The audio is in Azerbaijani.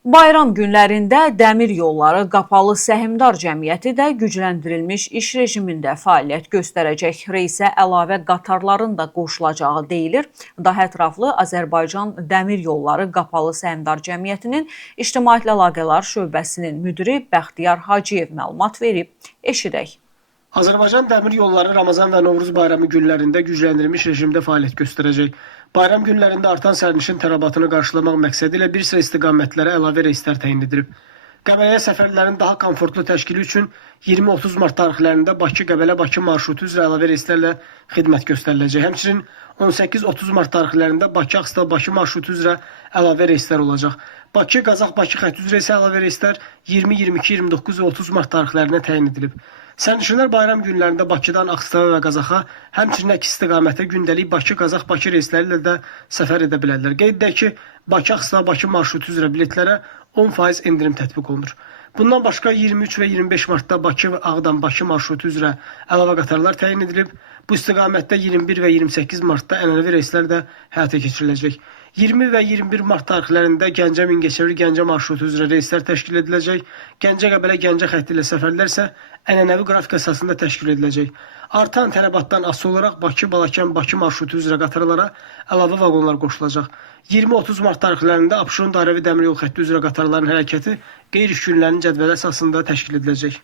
Bayram günlərində Dəmir Yolları Qapalı Səhmdar Cəmiyyəti də gücləndirilmiş iş rejimində fəaliyyət göstərəcək. Reysə əlavə qatarların da qoşulacağı deyilir. Daha ətraflı Azərbaycan Dəmir Yolları Qapalı Səhmdar Cəmiyyətinin İctimaiyyətlə Əlaqələr şöbəsinin müdiri Bəxtiyar Hacıyev məlumat verib. Eşidək. Azərbaycan Dəmir Yolları Ramazan və Novruz bayramı günlərində gücləndirilmiş rejimdə fəaliyyət göstərəcək. Bayram günlərində artan sərnişin tələbatını qarşılamaq məqsədi ilə bir sıra istiqamətlərə əlavə reyslər təyin edilib. Qəbələyə səfərlərin daha komfortlu təşkili üçün 20-30 mart tarixlərində Bakı-Qəbələ-Bakı marşrutu üzrə əlavə reyslərlə xidmət göstəriləcək. Həmçinin 18-30 mart tarixlərində Bakı-Ağstal-Bakı marşrutu üzrə əlavə reyslər olacaq. Bakı-Qazax-Bakı xətti üzrə isə əlavə reyslər 20, 22, 29 və 30 mart tarixlərinə təyin edilib. Sərnişinlər bayram günlərində Bakıdan Ağstava və Qazaxa, həmçinin əks istiqamətə gündəlik Bakı-Qazax-Bakı reysləri ilə də səfər edə bilərlər. Qeyd edək ki, Bakı-Ağstava-Bakı marşrutu üzrə biletlərə 10% endirim tətbiq olunur. Bundan başqa 23 və 25 martda Bakı və Ağdam-Bakı marşrutu üzrə əlavə qatarlar təyin edilib. Bu istiqamətdə 21 və 28 martda ənənəvi reyslər də həyata keçiriləcək. 20 və 21 mart tarixlərində Gəncə-Mingəçevir-Gəncə marşrutu üzrə reyslər təşkil ediləcək. Gəncə-Qəbələ-Gəncə xətti ilə səfərlər isə ənənəvi qrafik əsasında təşkil ediləcək. Artan tələbatdan asılı olaraq Bakı-Balakən-Bakı marşrutu üzrə qatarlara əlavə vaqonlar qoşulacaq. 20-30 mart tarixlərində Abşeron dairəvi dəmir yol xətti üzrə qatarların hərəkəti qeyri-iş günlərinin cədvəli əsasında təşkil ediləcək.